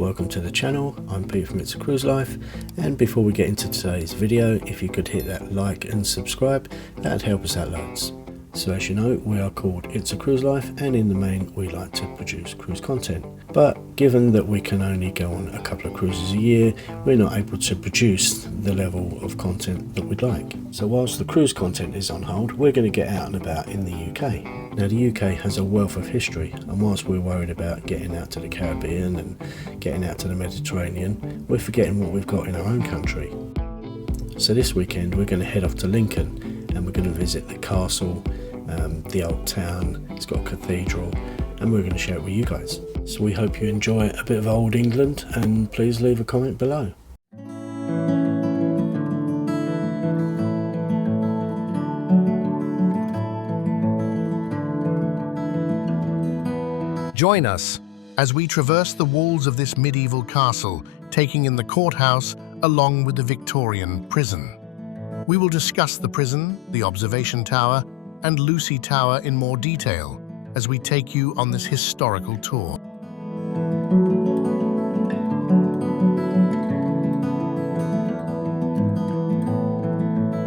welcome to the channel. I'm Pete from It's a Cruise Life, and before we get into today's video, if you could hit that like and subscribe, that'd help us out loads. So as you know, we are called It's a Cruise Life, and in the main we like to produce cruise content. But given that we can only go on a couple of cruises a year, we're not able to produce the level of content that we'd like. So whilst the cruise content is on hold, we're going to get out and about in the UK. Now the UK has a wealth of history, and whilst we're worried about getting out to the Caribbean and getting out to the Mediterranean, we're forgetting what we've got in our own country. So this weekend we're going to head off to Lincoln, and we're going to visit the castle, the old town. It's got a cathedral, and we're going to share it with you guys. So we hope you enjoy a bit of old England, and please leave a comment below. Join us as we traverse the walls of this medieval castle, taking in the courthouse along with the Victorian prison. We will discuss the prison, the observation tower, and Lucy Tower in more detail as we take you on this historical tour.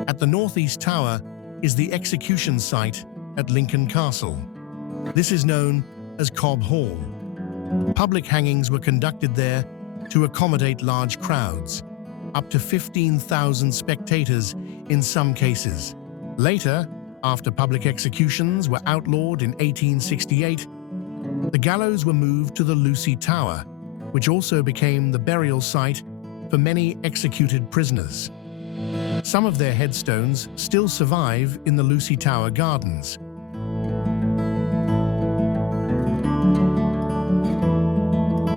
At the northeast tower is the execution site at Lincoln Castle. This is known as Cobb Hall. Public hangings were conducted there to accommodate large crowds, up to 15,000 spectators in some cases. Later, after public executions were outlawed in 1868, the gallows were moved to the Lucy Tower, which also became the burial site for many executed prisoners. Some of their headstones still survive in the Lucy Tower gardens.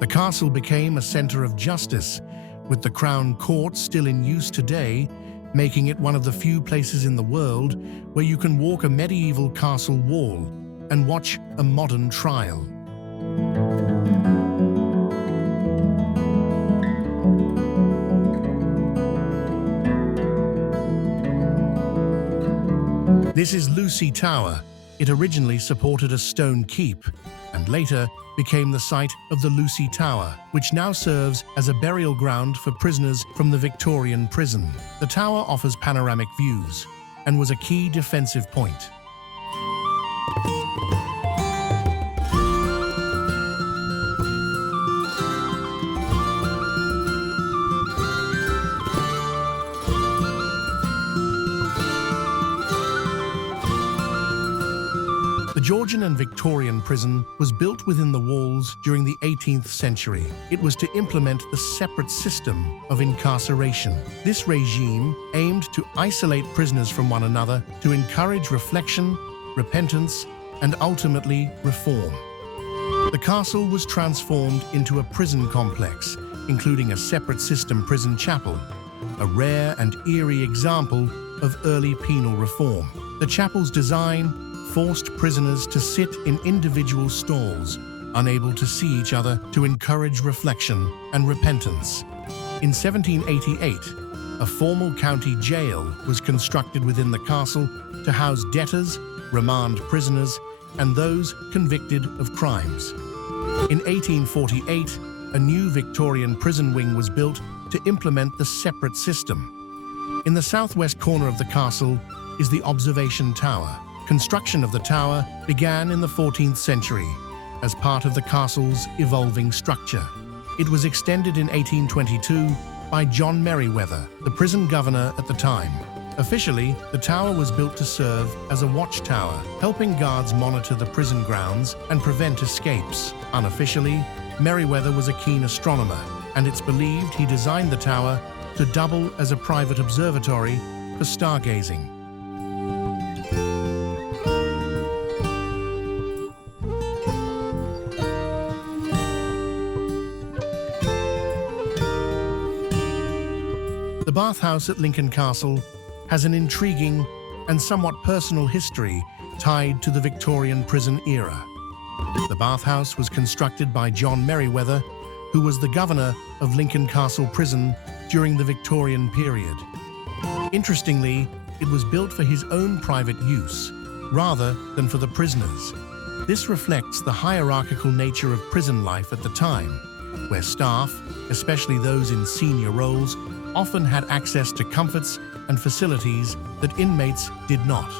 The castle became a center of justice, with the Crown Court still in use today, making it one of the few places in the world where you can walk a medieval castle wall and watch a modern trial. This is Lucy Tower. It originally supported a stone keep and later became the site of the Lucy Tower, which now serves as a burial ground for prisoners from the Victorian prison. The tower offers panoramic views and was a key defensive point. The Georgian and Victorian prison was built within the walls during the 18th century. It was to implement the separate system of incarceration. This regime aimed to isolate prisoners from one another to encourage reflection, repentance, and ultimately reform. The castle was transformed into a prison complex, including a separate system prison chapel, a rare and eerie example of early penal reform. The chapel's design forced prisoners to sit in individual stalls, unable to see each other, to encourage reflection and repentance. In 1788, a formal county jail was constructed within the castle to house debtors, remand prisoners, and those convicted of crimes. In 1848, a new Victorian prison wing was built to implement the separate system. In the southwest corner of the castle is the observation tower. Construction of the tower began in the 14th century as part of the castle's evolving structure. It was extended in 1822 by John Merriweather, the prison governor at the time. Officially, the tower was built to serve as a watchtower, helping guards monitor the prison grounds and prevent escapes. Unofficially, Merriweather was a keen astronomer, and it's believed he designed the tower to double as a private observatory for stargazing. The bathhouse at Lincoln Castle has an intriguing and somewhat personal history tied to the Victorian prison era. The bathhouse was constructed by John Merriweather, who was the governor of Lincoln Castle Prison during the Victorian period. Interestingly, it was built for his own private use, rather than for the prisoners. This reflects the hierarchical nature of prison life at the time, where staff, especially those in senior roles, often had access to comforts and facilities that inmates did not.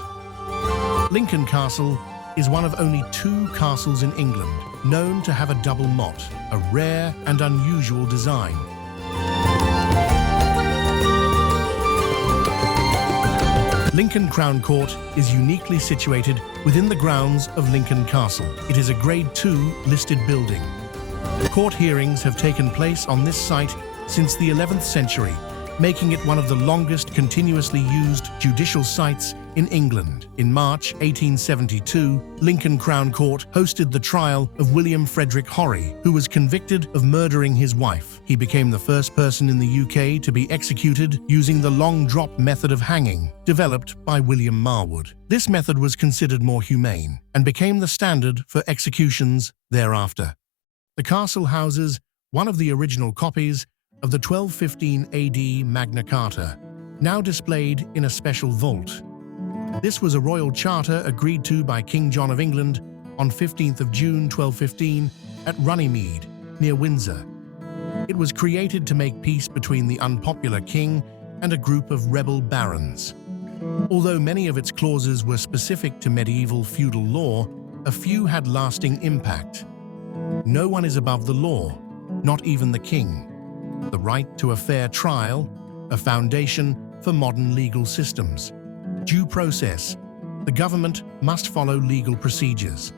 Lincoln Castle is one of only 2 castles in England known to have a double motte, a rare and unusual design. Lincoln Crown Court is uniquely situated within the grounds of Lincoln Castle. It is a Grade II listed building. Court hearings have taken place on this site since the 11th century, making it one of the longest continuously used judicial sites in England. In March 1872, Lincoln Crown Court hosted the trial of William Frederick Horry, who was convicted of murdering his wife. He became the first person in the UK to be executed using the long drop method of hanging, developed by William Marwood. This method was considered more humane and became the standard for executions thereafter. The castle houses one of the original copies of the 1215 AD Magna Carta, now displayed in a special vault. This was a royal charter agreed to by King John of England on 15th of June 1215 at Runnymede, near Windsor. It was created to make peace between the unpopular king and a group of rebel barons. Although many of its clauses were specific to medieval feudal law, a few had lasting impact. No one is above the law, not even the king. The right to a fair trial, a foundation for modern legal systems. Due process. The government must follow legal procedures.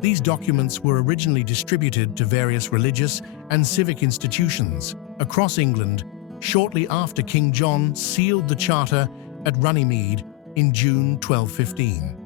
These documents were originally distributed to various religious and civic institutions across England shortly after King John sealed the charter at Runnymede in June 1215.